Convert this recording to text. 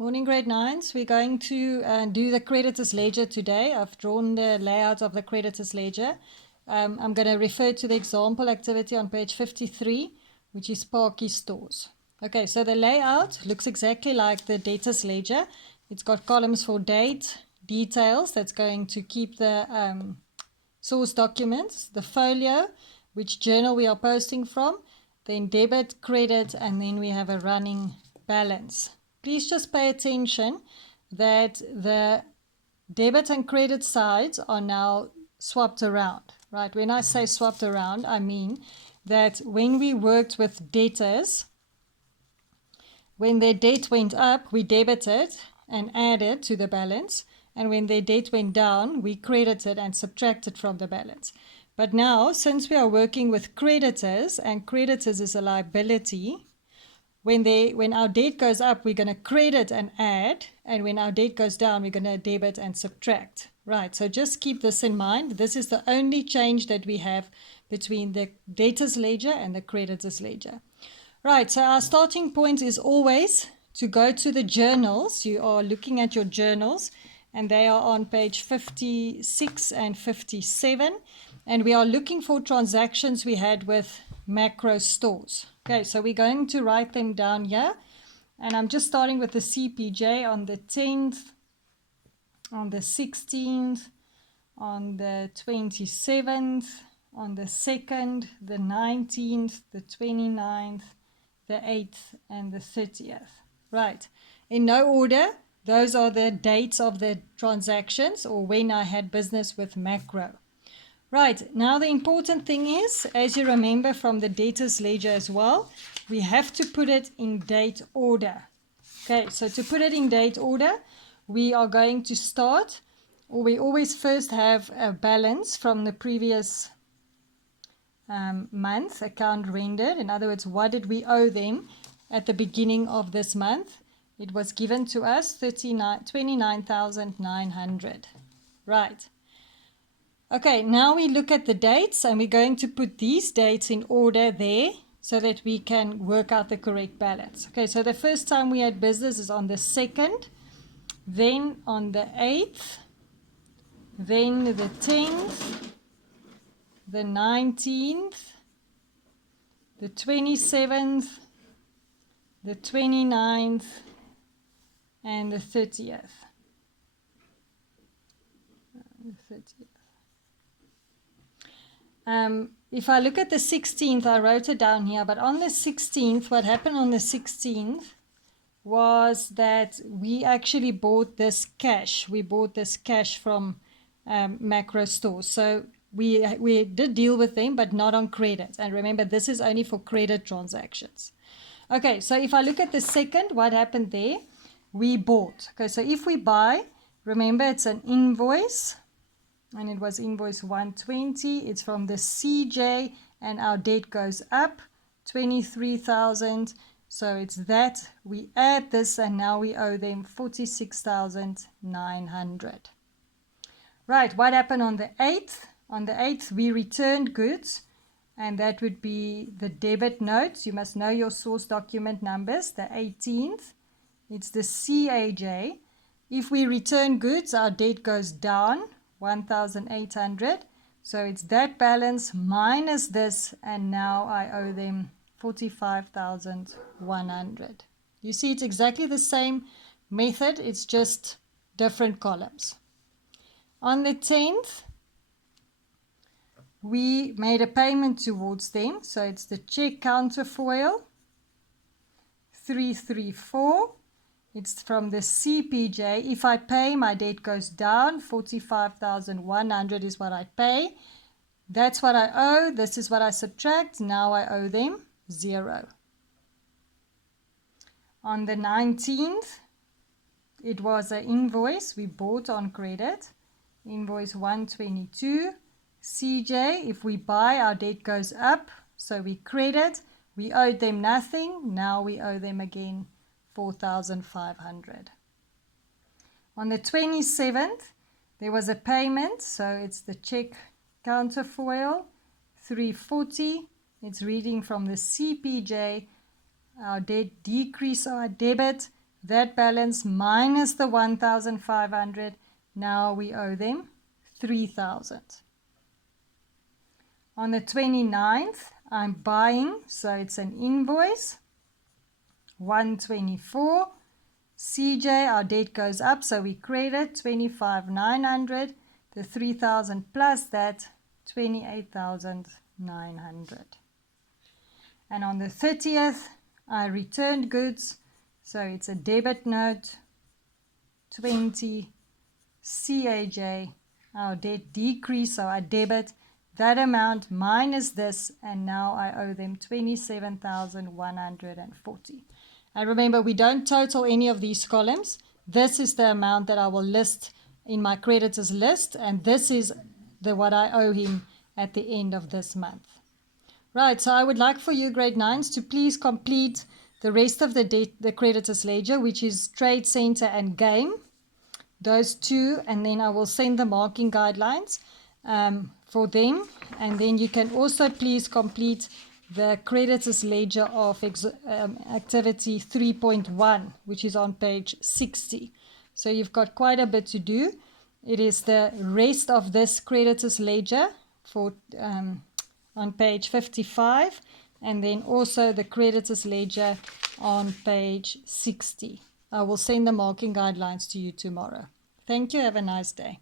Morning grade 9s. We're going to do the creditors ledger today. I've drawn the layout of the creditors ledger. I'm going to refer to the example activity on page 53, which is Parky Stores. Okay, so the layout looks exactly like the debtors ledger. It's got columns for date, details, that's going to keep the source documents, the folio, which journal we are posting from, then debit, credit, and then we have a running balance. Please just pay attention that the debit and credit sides are now swapped around, right? When I say swapped around, I mean that when we worked with debtors, when their debt went up, we debited and added to the balance. And when their debt went down, we credited and subtracted from the balance. But now, since we are working with creditors, and creditors is a liability, when our debt goes up, we're going to credit and add. And when our debt goes down, we're going to debit and subtract. Right, so just keep this in mind. This is the only change that we have between the debtors ledger and the creditors ledger. Right, so our starting point is always to go to the journals. You are looking at your journals, and they are on page 56 and 57. And we are looking for transactions we had with macro stores. Okay, so we're going to write them down here. And I'm just starting with the CPJ on the 10th, on the 16th, on the 27th, on the 2nd, the 19th, the 29th, the 8th, and the 30th. Right. In no order, those are the dates of the transactions or when I had business with macro. Right. Now the important thing is, as you remember from the debtors ledger as well, we have to put it in date order. Okay, so to put it in date order, we are going to start, or we always first have a balance from the previous month, account rendered. In other words, what did we owe them at the beginning of this month? It was given to us 29,900. Right. Okay, now we look at the dates, and we're going to put these dates in order there so that we can work out the correct balance. Okay, so the first time we had business is on the 2nd, then on the 8th, then the 10th, the 19th, the 27th, the 29th, and the 30th. If I look at the 16th, I wrote it down here, but on the 16th, what happened on the 16th was that we actually bought this cash. We bought this cash from macro stores. So we did deal with them, but not on credit. And remember, this is only for credit transactions. Okay, so if I look at the 2nd, what happened there? We bought. Okay, so if we buy, remember it's an invoice, and it was invoice 120. It's from the CJ, and our debt goes up 23,000. So it's that. We add this, and now we owe them 46,900. Right, what happened on the 8th? On the 8th, we returned goods, and that would be the debit notes. You must know your source document numbers. The 18th, it's the CAJ. If we return goods, our debt goes down 1,800. So it's that balance minus this, and now I owe them 45,100. You see, it's exactly the same method. It's just different columns. On the 10th, we made a payment towards them. So it's the check counterfoil 334. It's from the CPJ. If I pay, my debt goes down. 45,100 is what I pay. That's what I owe. This is what I subtract. Now I owe them 0. On the 19th, it was an invoice we bought on credit. Invoice 122. CJ, if we buy, our debt goes up. So we credit. We owed them nothing. Now we owe them again 4,500. On the 27th, there was a payment, so it's the check counterfoil 340. It's reading from the CPJ. Our debt decreased our debit, that balance minus the 1,500. Now we owe them 3,000. On the 29th, I'm buying, so it's an invoice, 124. CJ, our debt goes up, so we credit 25,900. The 3,000 plus that, 28,900. And on the 30th, I returned goods, so it's a debit note, 20. CAJ, our debt decreased, so I debit that amount minus this, and now I owe them 27,140. And remember, we don't total any of these columns. This is the amount that I will list in my creditors list, and this is what I owe him at the end of this month. Right, so I would like for you, grade 9s, to please complete the rest of the creditors ledger, which is Trade Center and Game. Those two, and then I will send the marking guidelines for them. And then you can also please complete the creditors ledger of activity 3.1, which is on page 60. So you've got quite a bit to do. It is the rest of this creditors ledger for on page 55, and then also the creditors ledger on page 60. I will send the marking guidelines to you tomorrow. Thank you. Have a nice day.